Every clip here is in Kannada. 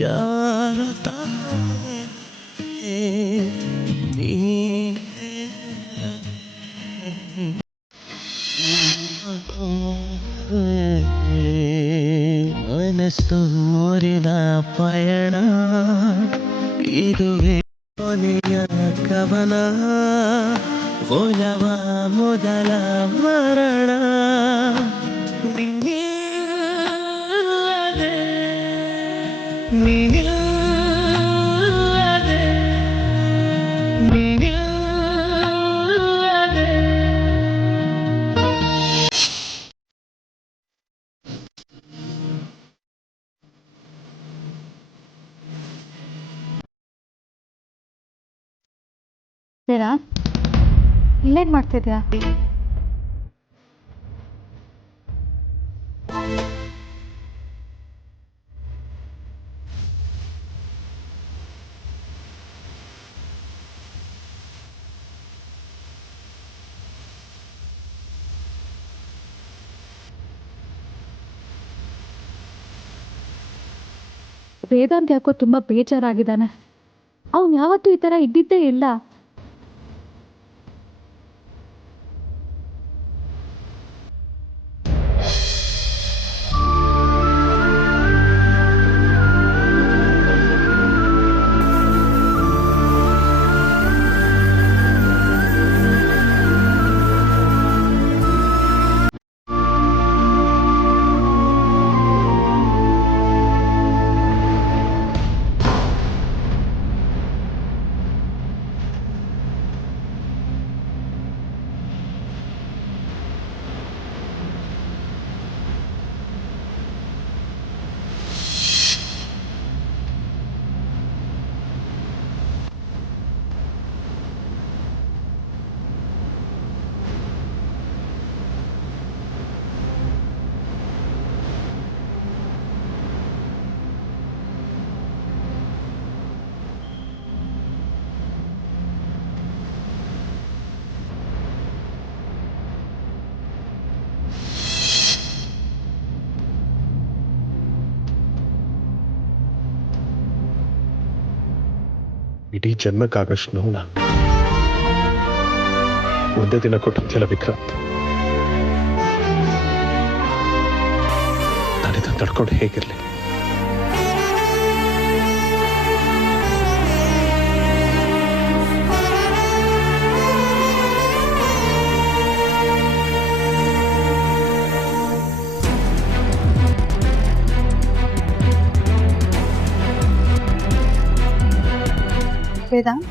ಜಾರತ ಮನಸ್ತೂರಿನ ಪಯಣ ಇದುವೇ ಕೊನೆಯ ಕವನ ಒಲವ ಮೊದಲ ಮರಣ ನೀನಿಲ್ಲದೆ ನೀನಿಲ್ಲದೆ ನೀನಿಲ್ಲದೆ ಬೇರಾ ಇಲ್ಲೇನು ಮಾಡ್ತಿದ್ಯಾ? ವೇದಾಂತ್ ಯಾಕೋ ತುಂಬ ಬೇಜಾರಾಗಿದ್ದಾನೆ. ಅವನು ಯಾವತ್ತೂ ಈ ಥರ ಇದ್ದಿದ್ದೇ ಇಲ್ಲ. ಇಡೀ ಜನ್ಮಕ್ಕಾಗಷ್ಟು ನೋವು ಒಂದೇ ದಿನ ಕೊಟ್ಟಿದ್ಯಲ್ಲ ವಿಕ್ರಾಂತ್. ನಾನಿದನ್ನು ತಡ್ಕೊಂಡು ಹೇಗಿರ್ಲಿ? ವೇದಾಂತ್,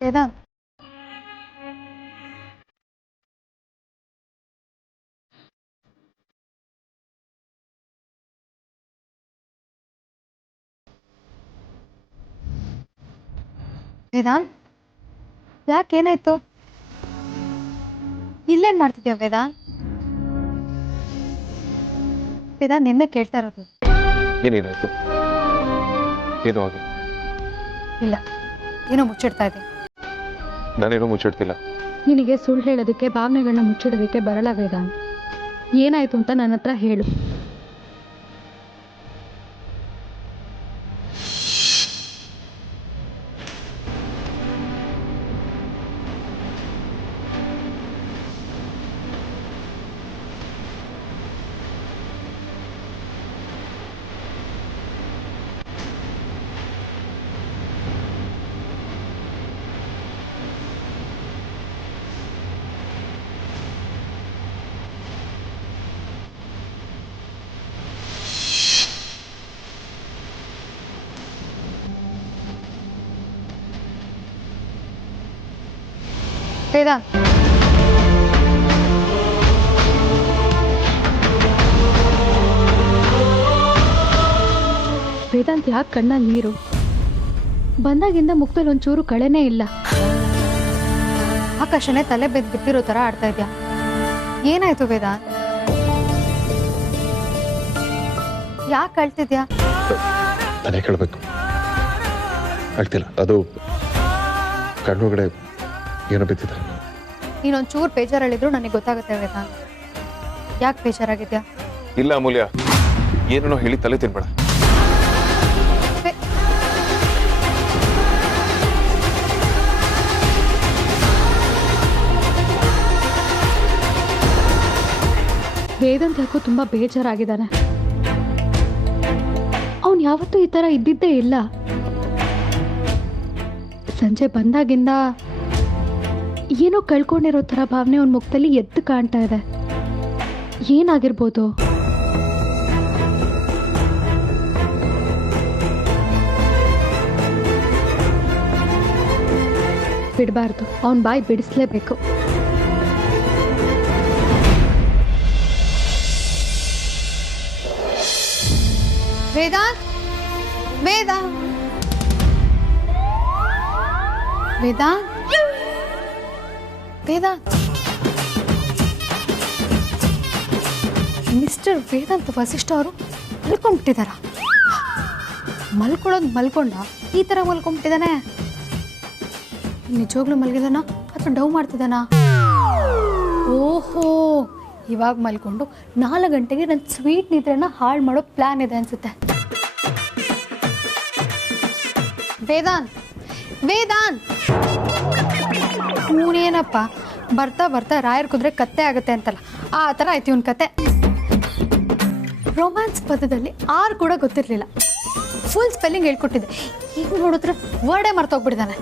ವೇದಾಂತ್, ವೇದಾಂತ್, ಯಾಕೇನಾಯ್ತು? ಇಲ್ಲೇನು ಮಾಡ್ತಿದ್ಯಾ ವೇದಾಂತ್? ವೇದಾಂತ್ ನಿನ್ನೆ ಕೇಳ್ತಾ ಇರೋದು. ಏನೇನಾಯ್ತು? ಏನೋ ಆಗಿ? ಇಲ್ಲ, ಏನೋ ಮುಚ್ಚಿಡ್ತಾ ಇದೆ. ನಾನೇನೋ ಮುಚ್ಚಿಡ್ತಿಲ್ಲ. ನಿನಗೆ ಸುಳ್ಳು ಹೇಳೋದಕ್ಕೆ, ಭಾವನೆಗಳನ್ನ ಮುಚ್ಚಿಡೋದಕ್ಕೆ ಬರಲ್ಲ ವೇದಾಂತ್. ಏನಾಯ್ತು ಅಂತ ನನ್ನ ಹತ್ರ ಹೇಳು. ವೇದಾಂತ್, ವೇದಾಂತ್ ಯಾಕೆ ಕಣ್ಣಲ್ಲಿ ನೀರು? ಬಂದಾಗಿಂದ ಮುಖದಲ್ಲಿ ಒಂಚೂರು ಕಳೆನೇ ಇಲ್ಲ. ಆಕಾಶನೇ ತಲೆ ಬೆದ್ದು ಬಿಟ್ಟಿರೋ ಥರ ಆಡ್ತಾ ಇದ್ಯಾ. ಏನಾಯ್ತು ವೇದಾಂತ್? ಯಾಕೆ ಅಳ್ತಿದ್ಯಾ? ನಾನೇ ಕೇಳಬೇಕು. ಆಗ್ತಿಲ್ಲ, ಅದು ಕಣ್ಣೊಳಗಡೆ ಏನೋ ಬಿದ್ದಿದೆ. ನೀನೊಂದು ಚೂರು ಬೇಜಾರಲ್ಲಿದ್ರು ನನಗೆ ಗೊತ್ತಾಗುತ್ತೆ ವೇದಾಂತ್. ಯಾಕೆ ಬೇಜಾರಾಗಿದ್ಯಾ? ಇಲ್ಲ ಅಮೂಲ್ಯ, ಏನೋ ಹೇಳಿ ತಲೆ ತಿನ್ಬೇಡ. ವೇದಾಂತ್ ಯಾಕೋ ತುಂಬಾ ಬೇಜಾರಾಗಿದ್ದಾನೆ. ಅವನು ಯಾವತ್ತೂ ಈ ತರ ಇದ್ದಿದ್ದೇ ಇಲ್ಲ. ಸಂಜೆ ಬಂದಾಗಿಂದ ಏನೋ ಕಳ್ಕೊಂಡಿರೋ ತರ ಭಾವನೆ ಅವನ ಮುಖದಲ್ಲಿ ಎದ್ದು ಕಾಣ್ತಾ ಇದೆ. ಏನಾಗಿರ್ಬೋದು? ಬಿಡಬಾರ್ದು, ಅವನ ಬಾಯಿ ಬಿಡಿಸ್ಲೇಬೇಕು. ವೇದಾಂತ್, ವೇದಾಂತ್, ವೇದಾಂತ್, ವೇದಾಂತ್, ಮಿಸ್ಟರ್ ವೇದಾಂತ್ ವಸಿಷ್ಠ ಅವರು ಮಲ್ಕೊಂಡ್ಬಿಟ್ಟಿದಾರ. ಮಲ್ಕೊಳ್ಳೋದು ಮಲ್ಕೊಂಡ, ಈ ಥರ ಮಲ್ಕೊಂಡ್ಬಿಟ್ಟಿದ್ದಾನೆ. ನಿಜವಾಗ್ಲೂ ಮಲಗಿದಾನ ಅಥವಾ ಡೌ ಮಾಡ್ತಿದ್ದಾನ? ಓಹೋ, ಇವಾಗ ಮಲ್ಕೊಂಡು 4 ಗಂಟೆಗೆ ನನ್ನ ಸ್ವೀಟ್ ನಿದ್ರೆನ ಹಾಳು ಮಾಡೋ ಪ್ಲಾನ್ ಇದೆ ಅನ್ಸುತ್ತೆ. ವೇದಾಂತ್, ವೇದಾಂತ್, ಇವನೇನಪ್ಪ ಬರ್ತಾ ಬರ್ತಾ ರಾಯರ್ ಕುದ್ರೆ ಕತ್ತೆ ಆಗುತ್ತೆ ಅಂತಲ್ಲ, ಆ ಥರ ಆಯ್ತು ಇವನ್ ಕತೆ. ರೊಮ್ಯಾನ್ಸ್ ಪದದಲ್ಲಿ ಆರ್ ಕೂಡ ಗೊತ್ತಿರಲಿಲ್ಲ. ಫುಲ್ ಸ್ಪೆಲ್ಲಿಂಗ್ ಹೇಳ್ಕೊಟ್ಟಿದ್ದೆ. ಈಗ ನೋಡಿದ್ರೆ ವರ್ಡೇ ಮರ್ತೋಗ್ಬಿಟ್ಟಿದ್ದಾನೆ.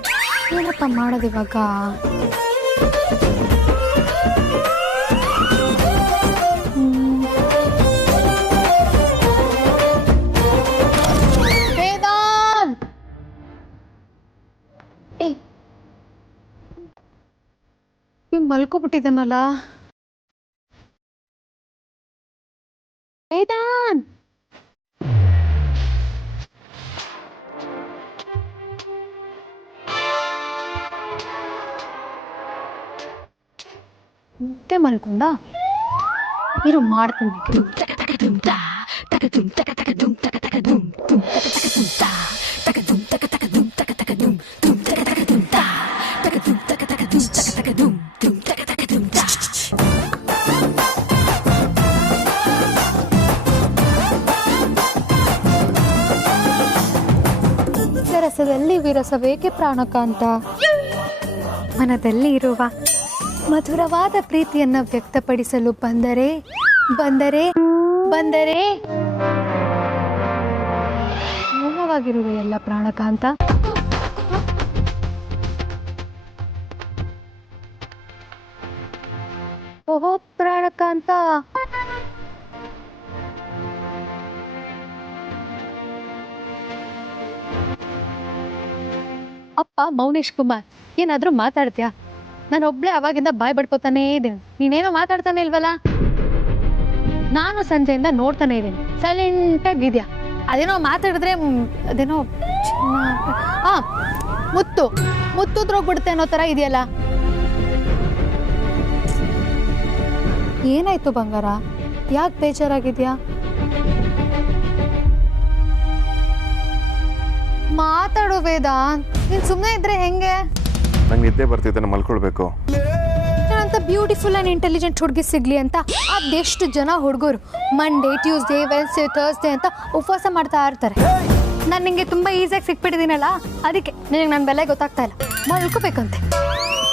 ಏನಪ್ಪ ಮಾಡೋದು ಇವಾಗ? ವೇದಾಂತ್, ಮಲ್ಕೊಬಿಟ್ಟಿದ್ದಾನಲ್ಲ ವೇದಾಂತ್. ಮತ್ತೆ ಮಲ್ಕೊಂಡ? ಇರು ಮಾಡ್ತೀನಿ. ರಸದಲ್ಲಿ ವಿರಸವೇಕೆ ಪ್ರಾಣಕಾಂತ, ಮನದಲ್ಲಿ ಇರುವ ಮಧುರವಾದ ಪ್ರೀತಿಯನ್ನು ವ್ಯಕ್ತಪಡಿಸಲು ಬಂದರೆ ಬಂದರೆ ಬಂದರೆ ಮೌನವಾಗಿರುವ ಎಲ್ಲ ಪ್ರಾಣಕಾಂತ. ಓಹೋ ಪ್ರಾಣಕಾಂತ, ಅಪ್ಪ ಮೌನೇಶ್ ಕುಮಾರ್, ಏನಾದರೂ ಮಾತಾಡ್ತೀಯಾ? ನಾನು ಒಬ್ಳೆ ಅವಾಗಿಂದ ಬಾಯ್ ಬಡ್ಕೋತಾನೇ ಇದ್ದೀನಿ, ನೀನೇನೋ ಮಾತಾಡ್ತಾನೆ ಇಲ್ವಲ್ಲ. ನಾನು ಸಂಜೆಯಿಂದ ನೋಡ್ತಾನೆ ಇದ್ದೀನಿ, ಸೈಲೆಂಟಾಗಿದ್ಯಾ. ಅದೇನೋ ಮಾತಾಡಿದ್ರೆ ಅದೇನೋ ಮುತ್ತು ಮುತ್ತುದ್ರೋಗ್ಬಿಡುತ್ತೆ ಅನ್ನೋ ಥರ ಇದೆಯಲ್ಲ. ಏನಾಯ್ತು ಬಂಗಾರ? ಯಾಕೆ ಬೇಜಾರಾಗಿದ್ಯಾ? ಮಾತಾಡು ವೇದಾಂತ್, ನೀನು ಸುಮ್ಮನೆ ಇದ್ರೆ ಹೆಂಗೆ? ನಂಗೆ ನಿದ್ದೆ ಬರ್ತಿದ್ದೆ, ನಾನು ಮಲ್ಕೊಳ್ಬೇಕು. ಅಂತ ಬ್ಯೂಟಿಫುಲ್ ಆ್ಯಂಡ್ ಇಂಟೆಲಿಜೆಂಟ್ ಹುಡುಗಿ ಸಿಗ್ಲಿ ಅಂತ ಅದೆಷ್ಟು ಜನ ಹುಡುಗರು ಮಂಡೇ, ಟ್ಯೂಸ್ಡೇ, ವೆನ್ಸ್ಡೇ, ಥರ್ಸ್ಡೇ ಅಂತ ಉಪವಾಸ ಮಾಡ್ತಾ ಇರ್ತಾರೆ. ನಾನು ನಿಂಗೆ ತುಂಬ ಈಸಿಯಾಗಿ ಸಿಕ್ಬಿಟ್ಟಿದ್ದೀನಲ್ಲ, ಅದಕ್ಕೆ ನಿನಗೆ ನನ್ನ ಬೆಲೆ ಗೊತ್ತಾಗ್ತಾ ಇಲ್ಲ. ಮಲ್ಕೋಬೇಕಂತೆ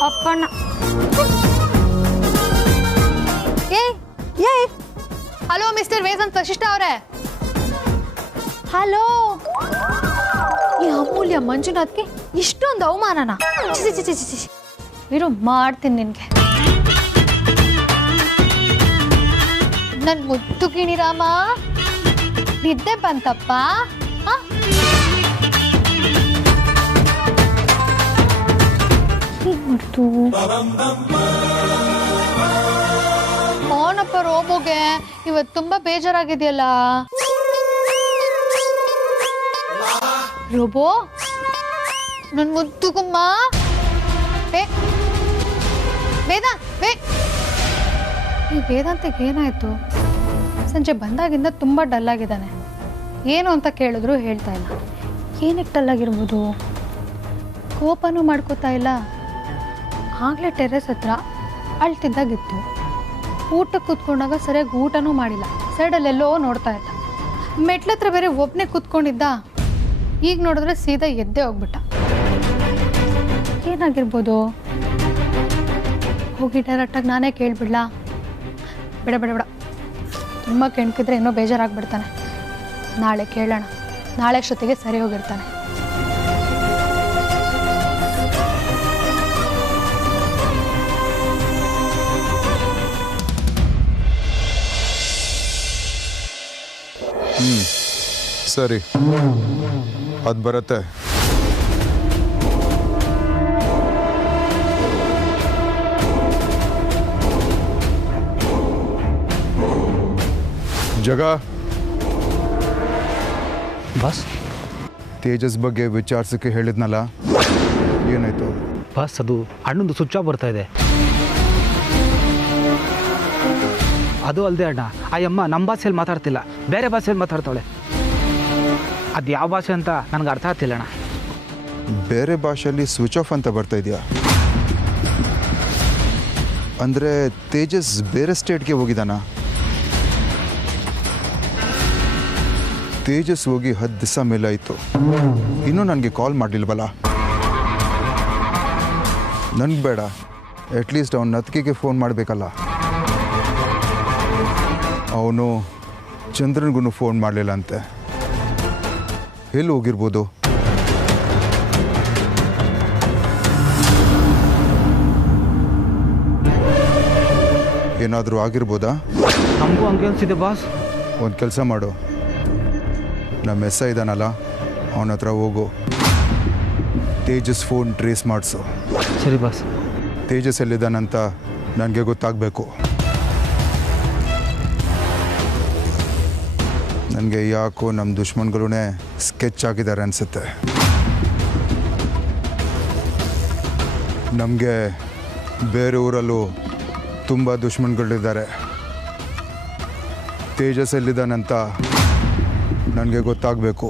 ಅಪ್ಪಣ್ಣ. ಏಯ್ ಹಲೋ ಮಿಸ್ಟರ್ ವೇದಾಂತ್ ವಸಿಷ್ಠ ಅವರೇ. ಹಲೋ. ಈ ಅಮೂಲ್ಯ ಮಂಜುನಾಥ್ಗೆ ಇಷ್ಟೊಂದು ಅವಮಾನನ? ಇರು ಮಾಡ್ತೀನಿ ನಿನ್ಗೆ. ನನ್ ಮುದ್ದು ಗಿಣಿರಾಮ, ನಿದ್ದೆ ಬಂತಪ್ಪ? ಅವನಪ್ಪ ರೋಬೋಗೆ ಇವತ್ತು ತುಂಬಾ ಬೇಜಾರಾಗಿದೆಯಲ್ಲ. ರೋಬೋ ನನ್ ಮುದ್ದು ಗುಮ್ಮ. ಈ ವೇದಾಂತಕ್ಕೆ ಏನಾಯ್ತು? ಸಂಜೆ ಬಂದಾಗಿಂದ ತುಂಬಾ ಡಲ್ ಆಗಿದ್ದಾನೆ. ಏನು ಅಂತ ಕೇಳಿದ್ರು ಹೇಳ್ತಾ ಇಲ್ಲ. ಏನಕ್ಕೆ ಡಲ್ ಆಗಿರ್ಬೋದು? ಕೋಪನೂ ಮಾಡ್ಕೋತಾ ಇಲ್ಲ, ಆಗಲೇ ಟೆರೆಸ್ ಹತ್ರ ಅಳ್ತಿದ್ದಾಗಿತ್ತು. ಊಟಕ್ಕೆ ಕೂತ್ಕೊಂಡಾಗ ಸರಿಯಾಗಿ ಊಟನೂ ಮಾಡಿಲ್ಲ, ಸೈಡಲ್ಲೆಲ್ಲೋ ನೋಡ್ತಾ ಇದ್ದ. ಮೆಟ್ಲತ್ರ ಬೇರೆ ಒಬ್ಬನೇ ಕೂತ್ಕೊಂಡಿದ್ದ. ಈಗ ನೋಡಿದ್ರೆ ಸೀದಾ ಎದ್ದೇ ಹೋಗ್ಬಿಟ್ಟ. ಏನಾಗಿರ್ಬೋದು? ಹೋಗಿ ಡೈರೆಕ್ಟಾಗಿ ನಾನೇ ಕೇಳಿಬಿಡ್ಲಾ? ಬೇಡ ಬೇಡ ಬೇಡ, ತುಂಬ ಕೆಣಕಿದ್ರೆ ಇನ್ನೂ ಬೇಜಾರಾಗ್ಬಿಡ್ತಾನೆ. ನಾಳೆ ಕೇಳೋಣ, ನಾಳೆ ಅಷ್ಟೊತ್ತಿಗೆ ಸರಿ ಹೋಗಿರ್ತಾನೆ. ಸರಿ, ಅದು ಬರುತ್ತೆ. ಜಗ ಬಾಸ್, ತೇಜಸ್ ಬಗ್ಗೆ ವಿಚಾರಿಸೋಕ್ಕೆ ಹೇಳಿದ್ನಲ್ಲ, ಏನಾಯ್ತು? ಬಾಸ್, ಅದು ಅಣ್ಣಂದು ಸ್ವಿಚ್ ಆಫ್ ಬರ್ತಾ ಇದೆ. ಅದು ಅಲ್ಲದೆ ಅಣ್ಣ, ಆ ಅಮ್ಮ ನಮ್ಮ ಭಾಷೆಯಲ್ಲಿ ಮಾತಾಡ್ತಿಲ್ಲ, ಬೇರೆ ಭಾಷೆಯಲ್ಲಿ ಮಾತಾಡ್ತಾಳೆ. ಅದು ಯಾವ ಭಾಷೆ ಅಂತ ನನಗೆ ಅರ್ಥ ಆಗ್ತಿಲ್ಲ ಅಣ್ಣ. ಬೇರೆ ಭಾಷೆಯಲ್ಲಿ ಸ್ವಿಚ್ ಆಫ್ ಅಂತ ಬರ್ತಾ ಇದೆಯಾ? ಅಂದರೆ ತೇಜಸ್ ಬೇರೆ ಸ್ಟೇಟ್ಗೆ ಹೋಗಿದ್ದಾನ? ತೇಜಸ್ ಹೋಗಿ 10 ದಿವಸ ಮೇಲೆ ಆಯಿತು, ಇನ್ನೂ ನನಗೆ ಕಾಲ್ ಮಾಡಲಿಲ್ವಲ್ಲ. ನನಗೆ ಬೇಡ, ಅಟ್ಲೀಸ್ಟ್ ಅವನ ನತ್ತಿಗೆಗೆ ಫೋನ್ ಮಾಡಬೇಕಲ್ಲ. ಅವನು ಚಂದ್ರನಿಗೂ ಫೋನ್ ಮಾಡಲಿಲ್ಲ ಅಂತೆ. ಎಲ್ಲಿ ಹೋಗಿರ್ಬೋದು? ಏನಾದರೂ ಆಗಿರ್ಬೋದಾ? ನಮಗೂ ಹಂಗೆ ಅನಿಸಿದೆ ಬಾಸ್. ಒಂದು ಕೆಲಸ ಮಾಡು, ನಮ್ಮ ಎಸ್ ಐ ಇದ್ದಾನಲ್ಲ, ಅವನ ಹತ್ರ ಹೋಗು, ತೇಜಸ್ ಫೋನ್ ಟ್ರೇಸ್ ಮಾಡಿಸು. ಸರಿ ಬಾಸ್. ತೇಜಸ್ ಎಲ್ಲಿದ್ದಾನಂತ ನನಗೆ ಗೊತ್ತಾಗಬೇಕು. ನನಗೆ ಯಾಕೋ ನಮ್ಮ ದುಶ್ಮನ್ಗಳೂ ಸ್ಕೆಚ್ ಆಗಿದ್ದಾರೆ ಅನಿಸುತ್ತೆ. ನಮಗೆ ಬೇರೆ ಊರಲ್ಲೂ ತುಂಬ ದುಶ್ಮನ್ಗಳಿದ್ದಾರೆ. ತೇಜಸ್ ಎಲ್ಲಿದ್ದಾನಂತ ನನಗೆ ಗೊತ್ತಾಗಬೇಕು.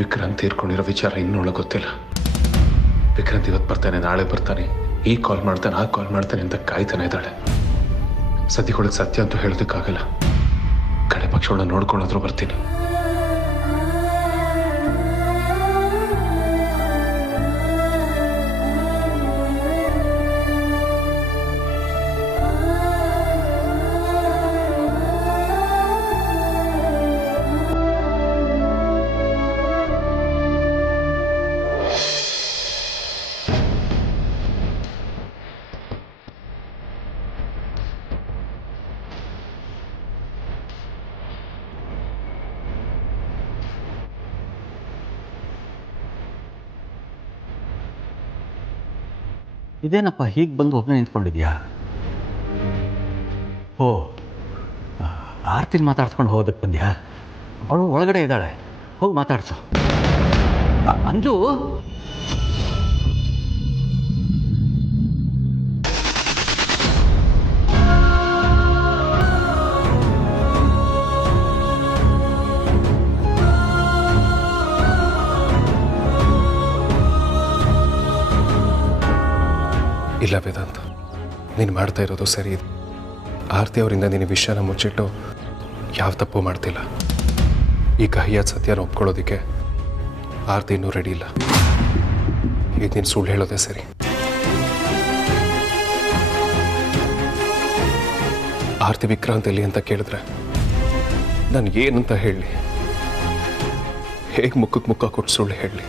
ವಿಕ್ರಾಂತ್ ತೀರ್ಕೊಂಡಿರೋ ವಿಚಾರ ಇನ್ನೊಳಗೆ ಗೊತ್ತಿಲ್ಲ. ವಿಕ್ರಾಂತ್ ಇವತ್ತು ಬರ್ತಾನೆ, ನಾಳೆ ಬರ್ತಾನೆ, ಈ ಕಾಲ್ ಮಾಡ್ತಾನೆ, ಆ ಕಾಲ್ ಮಾಡ್ತಾನೆ ಅಂತ ಕಾಯ್ತಾನೆ ಇದ್ದಾಳೆ. ಸದ್ಯಗಳಿಗೆ ಸತ್ಯ ಅಂತೂ ಹೇಳೋದಕ್ಕಾಗಲ್ಲ. ಕಡೆ ಪಕ್ಷ ನೋಡ್ಕೊಂಡಾದ್ರೂ ಬರ್ತೀನಿ. ಇದೇನಪ್ಪ ಹೀಗೆ ಬಂದು ಒಬ್ಬನೇ ನಿಂತ್ಕೊಂಡಿದ್ಯಾ? ಓ, ಆರ್ತಿನ ಮಾತಾಡ್ಸ್ಕೊಂಡು ಹೋಗೋದಕ್ಕೆ ಬಂದ್ಯಾ? ಅವಳು ಒಳಗಡೆ ಇದ್ದಾಳೆ, ಹೋಗಿ ಮಾತಾಡ್ಸು. ಅಂಜು, ಇಲ್ಲ ವೇದಾಂತ್, ನೀನು ಮಾಡ್ತಾ ಇರೋದು ಸರಿ ಇದೆ. ಆರತಿ ಅವರಿಂದ ನಿನ್ನ ವಿಷಯನ ಮುಚ್ಚಿಟ್ಟು ಯಾವ ತಪ್ಪು ಮಾಡ್ತಿಲ್ಲ. ಈ ಕಹಿಯಾದ ಸತ್ಯನ ಒಪ್ಕೊಳ್ಳೋದಕ್ಕೆ ಆರತಿ ಇನ್ನೂ ರೆಡಿ ಇಲ್ಲ. ಈಗ ನೀನು ಸುಳ್ಳು ಹೇಳೋದೇ ಸರಿ. ಆರತಿ ವಿಕ್ರಾಂತ್ ಎಲ್ಲಿ ಅಂತ ಕೇಳಿದ್ರೆ ನಾನು ಏನಂತ ಹೇಳಲಿ? ಹೇಗೆ ಮುಖಕ್ಕೆ ಮುಖ ಕೊಟ್ಟು ಸುಳ್ಳು ಹೇಳಲಿ?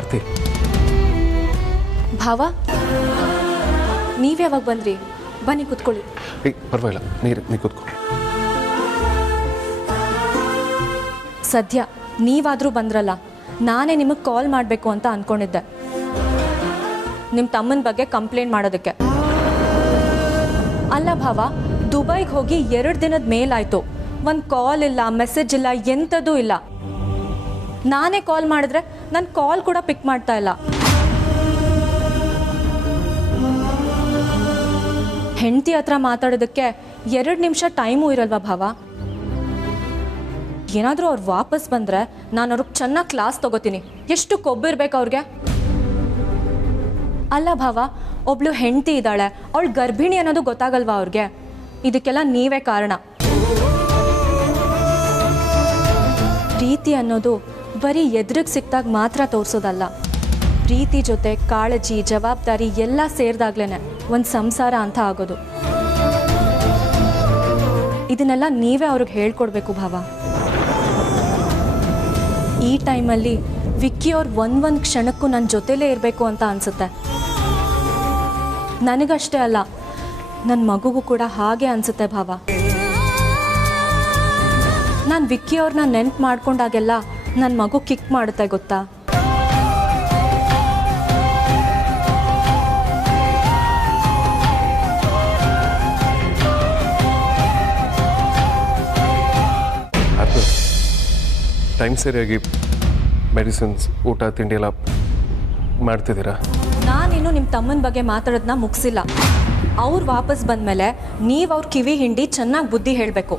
ಆರ್ತಿ ಭಾವ ನೀವ್ಯಾವಾಗ ಬಂದ್ರಿ? ಬನ್ನಿ ಕೂತ್ಕೊಳ್ಳಿ. ಪರವಾಗಿಲ್ಲ, ನೀ ಕೂತ್ಕೊ. ಸದ್ಯ ನೀವಾದರೂ ಬಂದ್ರಲ್ಲ, ನಾನೇ ನಿಮಗೆ ಕಾಲ್ ಮಾಡಬೇಕು ಅಂತ ಅಂದ್ಕೊಂಡಿದ್ದೆ, ನಿಮ್ಮ ತಮ್ಮನ ಬಗ್ಗೆ ಕಂಪ್ಲೇಂಟ್ ಮಾಡೋದಕ್ಕೆ. ಅಲ್ಲ ಭಾವ, ದುಬೈಗೆ ಹೋಗಿ 2 ದಿನದ ಮೇಲಾಯಿತು, ಒಂದು ಕಾಲ್ ಇಲ್ಲ, ಮೆಸೇಜ್ ಇಲ್ಲ, ಎಂಥದೂ ಇಲ್ಲ. ನಾನೇ ಕಾಲ್ ಮಾಡಿದ್ರೆ ನನ್ನ ಕಾಲ್ ಕೂಡ ಪಿಕ್ ಮಾಡ್ತಾ ಇಲ್ಲ. ಹೆಂಡತಿ ಹತ್ರ ಮಾತಾಡೋದಕ್ಕೆ 2 ನಿಮಿಷ ಟೈಮೂ ಇರಲ್ವಾ ಭಾವ? ಏನಾದರೂ ಅವ್ರು ವಾಪಸ್ ಬಂದರೆ ನಾನು ಅವ್ರಿಗೆ ಚೆನ್ನಾಗಿ ಕ್ಲಾಸ್ ತಗೋತೀನಿ. ಎಷ್ಟು ಕೊಬ್ಬಿರ್ಬೇಕು ಅವ್ರಿಗೆ. ಅಲ್ಲ ಭಾವ, ಒಬ್ಳು ಹೆಂಡತಿ ಇದ್ದಾಳೆ, ಅವಳು ಗರ್ಭಿಣಿ ಅನ್ನೋದು ಗೊತ್ತಾಗಲ್ವಾ ಅವ್ರಿಗೆ? ಇದಕ್ಕೆಲ್ಲ ನೀವೇ ಕಾರಣ. ಪ್ರೀತಿ ಅನ್ನೋದು ಬರೀ ಎದುರಿಗೆ ಸಿಕ್ಕಿದಾಗ ಮಾತ್ರ ತೋರಿಸೋದಲ್ಲ. ಪ್ರೀತಿ ಜೊತೆ ಕಾಳಜಿ, ಜವಾಬ್ದಾರಿ ಎಲ್ಲ ಸೇರಿದಾಗ್ಲೇ ಒಂದು ಸಂಸಾರ ಅಂತ ಆಗೋದು. ಇದನ್ನೆಲ್ಲ ನೀವೇ ಅವ್ರಿಗೆ ಹೇಳ್ಕೊಡ್ಬೇಕು ಭಾವ. ಈ ಟೈಮಲ್ಲಿ ವಿಕ್ಕಿ ಅವ್ರು ಒಂದೊಂದು ಕ್ಷಣಕ್ಕೂ ನನ್ನ ಜೊತೆಲೇ ಇರಬೇಕು ಅಂತ ಅನಿಸುತ್ತೆ. ನನಗಷ್ಟೇ ಅಲ್ಲ, ನನ್ನ ಮಗುಗೂ ಕೂಡ ಹಾಗೆ ಅನಿಸುತ್ತೆ ಭಾವ. ನಾನು ವಿಕ್ಕಿ ಅವ್ರನ್ನ ನೆನ್ಪು ಮಾಡ್ಕೊಂಡಾಗೆಲ್ಲ ನನ್ನ ಮಗು ಕಿಕ್ ಮಾಡುತ್ತೆ ಗೊತ್ತಾ? ಟೈಮ್ ಸರಿಯಾಗಿ ಮೆಡಿಸಿನ್ಸ್, ಊಟ, ತಿಂಡಿ ಎಲ್ಲ ಮಾಡ್ತಿದ್ದೀರಾ? ನಾನಿನ್ನು ನಿಮ್ಮ ತಮ್ಮನ ಬಗ್ಗೆ ಮಾತಾಡೋದನ್ನ ಮುಗಿಸಿಲ್ಲ. ಅವ್ರು ವಾಪಸ್ ಬಂದಮೇಲೆ ನೀವು ಅವ್ರ ಕಿವಿ ಹಿಂಡಿ ಚೆನ್ನಾಗಿ ಬುದ್ಧಿ ಹೇಳಬೇಕು.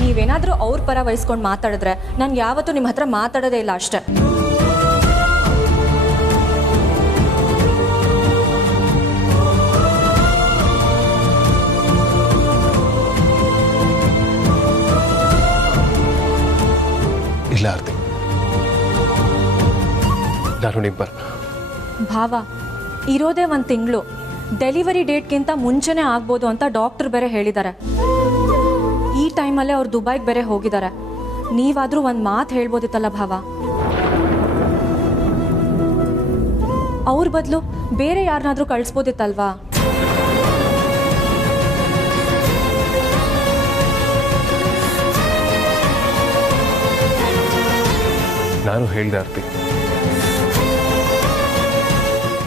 ನೀವೇನಾದರೂ ಅವ್ರ ಪರ ವಹಿಸ್ಕೊಂಡು ಮಾತಾಡಿದ್ರೆ ನಾನು ಯಾವತ್ತೂ ನಿಮ್ಮ ಹತ್ರ ಮಾತಾಡೋದೇ ಇಲ್ಲ ಅಷ್ಟೆ. ಇಲ್ಲ ಆರ್ತಿ, ನಾನು ನಿಮ್ಮ ಪರ. ಭಾವ, ಇರೋದೇ 1 ತಿಂಗಳು, ಡೆಲಿವರಿ ಡೇಟ್ಗಿಂತ ಮುಂಚೆನೇ ಆಗ್ಬೋದು ಅಂತ ಡಾಕ್ಟರ್ ಬೇರೆ ಹೇಳಿದ್ದಾರೆ. ಈ ಟೈಮಲ್ಲೇ ಅವ್ರು ದುಬೈಗೆ ಬೇರೆ ಹೋಗಿದ್ದಾರೆ. ನೀವಾದರೂ ಒಂದು ಮಾತು ಹೇಳ್ಬೋದಿತ್ತಲ್ಲ ಭಾವ? ಅವ್ರ ಬದಲು ಬೇರೆ ಯಾರನ್ನಾದ್ರೂ ಕಳಿಸ್ಬೋದಿತ್ತಲ್ವಾ? ನಾನು ಹೇಳಿದೆ ಆರ್ತಿ,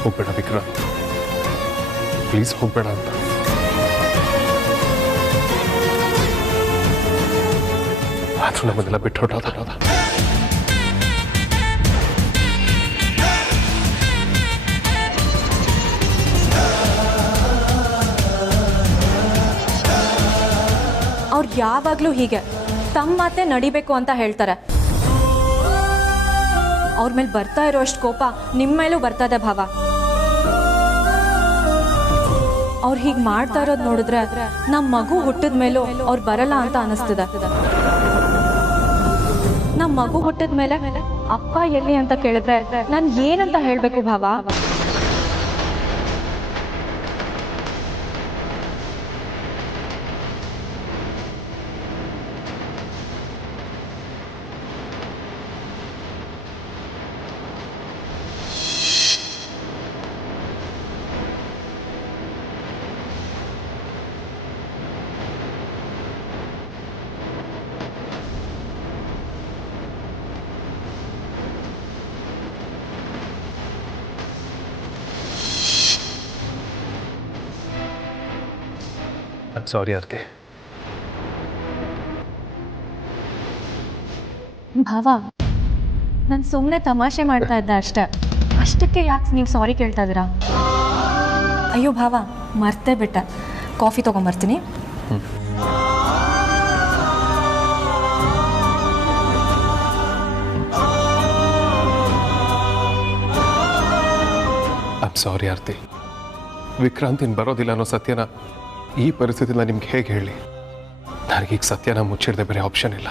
ಹೋಗ್ಬೇಡ ವಿಕ್ರಾಂತ್, ಪ್ಲೀಸ್ ಹೋಗ್ಬೇಡ ಅಂತ. ಆದ್ರೂ ನಮ್ಮನ್ನೆಲ್ಲ ಬಿಟ್ಟು ಹೊರಟೋದ. ಅವ್ರು ಯಾವಾಗಲೂ ಹೀಗೆ ತಮ್ಮ ಮಾತೆ ನಡಿಬೇಕು ಅಂತ ಹೇಳ್ತಾರೆ. ಅವ್ರ ಮೇಲೆ ಬರ್ತಾ ಇರೋ ಅಷ್ಟು ಕೋಪ ನಿಮ್ಮ ಮೇಲೂ ಬರ್ತದೆ ಭಾವ. ಅವ್ರು ಹೀಗೆ ಮಾಡ್ತಾ ಇರೋದು ನೋಡಿದ್ರೆ ನಮ್ಮ ಮಗು ಹುಟ್ಟಿದ ಮೇಲೂ ಅವ್ರು ಬರಲ್ಲ ಅಂತ ಅನಿಸ್ತದೆ. ನಮ್ಮ ಮಗು ಹುಟ್ಟಿದ ಮೇಲೆ ಅಪ್ಪ ಎಲ್ಲಿ ಅಂತ ಕೇಳಿದ್ರೆ ನಾನು ಏನಂತ ಹೇಳಬೇಕು ಭಾವ? ಸಾರಿ ಆರ್ತಿ. ಭಾವ, ನಾನು ಸುಮ್ಮನೆ ತಮಾಷೆ ಮಾಡ್ತಾ ಇದ್ದೆ ಅಷ್ಟೇ. ಅಷ್ಟಕ್ಕೆ ಯಾಕೆ ನೀವು ಸಾರಿ ಕೇಳ್ತಾ ಇದ್ದೀರಾ? ಅಯ್ಯೋ ಭಾವ, ಮರ್ತೇ ಬಿಟ್ಟೆ. ಕಾಫಿ ತೊಗೊಂಬರ್ತೀನಿ. ಐಮ್ ಸಾರಿ ಆರ್ತಿ. ವಿಕ್ರಾಂತ್ ಇನ್ನು ಬರೋದಿಲ್ಲ ಅನ್ನೋ ಸತ್ಯನ ಈ ಪರಿಸ್ಥಿತಿನ ನಿಮ್ಗೆ ಹೇಗೆ ಹೇಳಿ? ನನಗೀಗ ಸತ್ಯನ ಮುಚ್ಚಿಡದೆ ಬೇರೆ ಆಪ್ಷನ್ ಇಲ್ಲ.